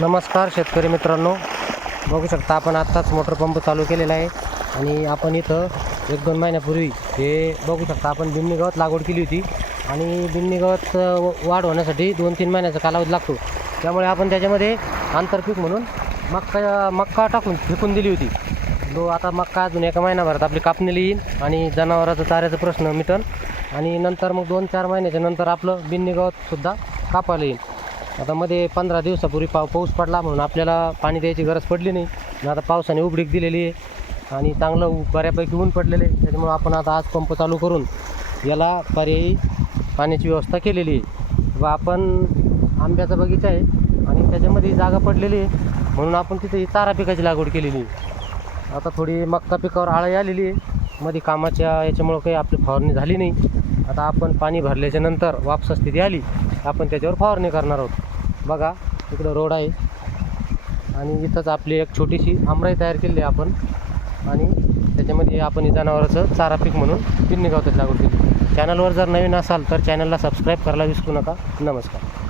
नमस्कार शेतकरी मित्रांनो, बघू शकता आपण आत्ताच मोटर पंप चालू केलेला आहे आणि आपण इथं 1-2 महिन्यापूर्वी हे बघू शकता आपण बिन्नी गवत लागवड केली होती आणि बिन्नी गवत वाढ होण्यासाठी 2-3 महिन्याचा कालावधी लागतो. त्यामुळे आपण त्याच्यामध्ये आंतरपीक म्हणून मक्का टाकून फेकून दिली होती. आता मक्का अजून 1 महिनाभरात आपली कापणीला येईल आणि जनावराचा चाऱ्याचा प्रश्न मिटन आणि नंतर मग 2-4 महिन्याच्या नंतर आपलं बिन्नी गवतसुद्धा कापायला येईल. आता मध्ये 15 दिवसापूर्वी पाऊस पडला म्हणून आपल्याला पाणी द्यायची गरज पडली नाही. आता पावसाने उघडीक दिलेली आहे आणि चांगलं बऱ्यापैकी ऊन पडलेलं आहे. त्याच्यामुळं आपण आता आज पंप चालू करून याला पर्यायी पाण्याची व्यवस्था केलेली आहे. व आपण आंब्याचा बगीचा आहे आणि त्याच्यामध्ये जागा पडलेली आहे म्हणून आपण तिथे चारा पिकाची लागवड केलेली आहे. आता थोडी मक्का पिकावर आळी आलेली आहे. मध्ये कामाच्या याच्यामुळं काही आपली फवारणी झाली नाही. आता आपण पाणी भरल्याच्या नंतर वापस स्थिती आली आपण त्याच्यावर फवारणी करणार आहोत. बघा इकडं रोड आहे आणि इथंच आपली एक छोटीशी आमराई तयार केली आहे आपण आणि त्याच्यामध्ये आपण जनावराचं चारा पीक म्हणून बिन्नी गवताची लागवड केली. चॅनलवर जर नवीन असाल तर चॅनलला सबस्क्राईब करायला विसरू नका. नमस्कार.